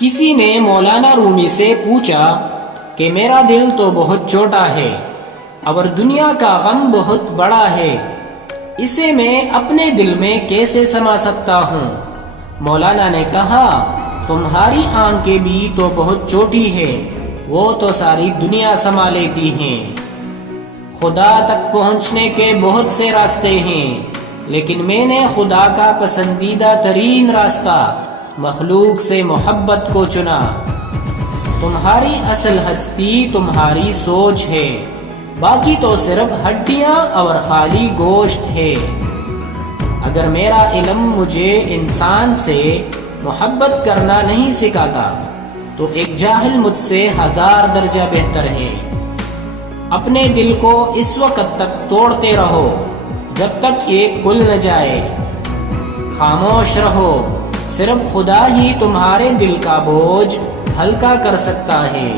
کسی نے مولانا رومی سے پوچھا کہ میرا دل تو بہت چھوٹا ہے اور دنیا کا غم بہت بڑا ہے، اسے میں اپنے دل میں کیسے سما سکتا ہوں؟ مولانا نے کہا، تمہاری آنکھیں بھی تو بہت چھوٹی ہے، وہ تو ساری دنیا سما لیتی ہیں۔ خدا تک پہنچنے کے بہت سے راستے ہیں، لیکن میں نے خدا کا پسندیدہ ترین راستہ مخلوق سے محبت کو چنا۔ تمہاری اصل ہستی تمہاری سوچ ہے، باقی تو صرف ہڈیاں اور خالی گوشت ہے۔ اگر میرا علم مجھے انسان سے محبت کرنا نہیں سکھاتا تو ایک جاہل مجھ سے 1000 درجہ بہتر ہے۔ اپنے دل کو اس وقت تک توڑتے رہو جب تک یہ کھل نہ جائے۔ خاموش رہو، صرف خدا ہی تمہارے دل کا بوجھ ہلکا کر سکتا ہے۔